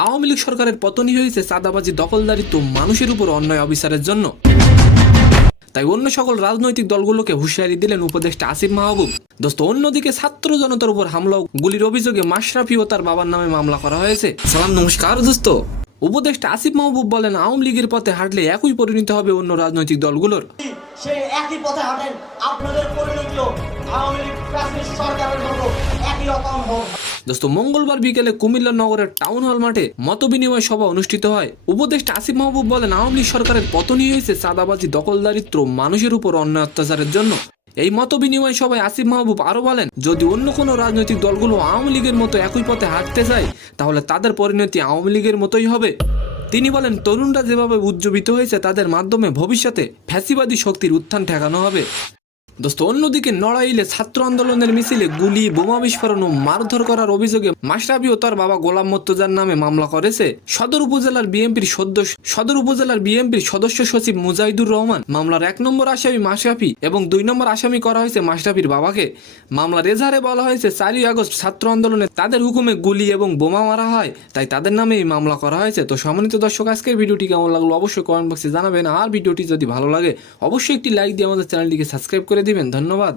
আওয়ামী লীগ সরকারের পতনই হয়েছে চাঁদাবাজি, দখলদারিত্ব, মানুষের উপর অন্যায় অবিচারের জন্য। তাই অন্য সকল রাজনৈতিক দলগুলোকে হুঁশিয়ারি দিলেন উপদেষ্টা আসিফ মাহবুব। দোস্ত, অন্যদিকে ছাত্র জনতার উপর হামলা ও গুলির অভিযোগে মাশরাফি ও তার বাবার নামে মামলা করা হয়েছে। সালাম, নমস্কার দোস্ত। উপদেষ্টা আসিফ মাহবুব বলেন, আওয়ামী লীগের পথে হাঁটলে একই পরিণতি হবে অন্য রাজনৈতিক দলগুলোর। সেই একই পথে হাঁটেন, আপনাদের পরিণতিও আওয়ামী লীগ ফ্যাসিস্ট সরকারের মতো একই রকম হোক। দোস্ত, মঙ্গলবার বিকেলে কুমিল্লা নগরের টাউন হল মাঠে মতবিনিময় সভা অনুষ্ঠিত হয়। উপদেষ্টা আসিফ মাহবুব বলেন, আওয়ামী লীগ সরকারের পতনই হয়েছে চাঁদাবাজি, দখলদারিত্ব, মানুষের উপর অন্যায় অত্যাচারের জন্য। এই মতবিনিময় সভায় আসিফ মাহবুব আরো বলেন, যদি অন্য কোনো রাজনৈতিক দলগুলো আওয়ামী লীগের মতো একই পথে হাঁটতে চায় তাহলে তাদের পরিণতি আওয়ামী লীগের মতোই হবে। তিনি বলেন, তরুণরা যেভাবে উজ্জীবিত হয়েছে তাদের মাধ্যমে ভবিষ্যতে ফ্যাসিবাদী শক্তির উত্থান ঠেকানো হবে। দোস্ত, অন্যদিকে নড়াইলে ছাত্র আন্দোলনের মিছিলে গুলি, বোমা বিস্ফোরণ ও মারধর করার অভিযোগে মাশরাফি ও তার বাবা গোলাম মোর্তজার নামে মামলা করেছে সদর উপজেলার বিএনপির সদস্য সচিব মুজাহিদুর রহমান। মামলার 1 নম্বর আসামি মাশরাফি এবং 2 নম্বর আসামি করা হয়েছে মাশরাফির বাবাকে। মামলার এজাহারে বলা হয়েছে, 4ই আগস্ট ছাত্র আন্দোলনে তাদের হুকুমে গুলি এবং বোমা মারা হয়, তাই তাদের নামে এই মামলা করা হয়েছে। তো সম্মানিত দর্শক, আজকের ভিডিওটি কেমন লাগলো অবশ্যই কমেন্ট বক্সে জানাবেন। আর ভিডিওটি যদি ভালো লাগে অবশ্যই একটি লাইক দিয়ে আমাদের চ্যানেলটিকে সাবস্ক্রাইব করে দিবেন। ধন্যবাদ।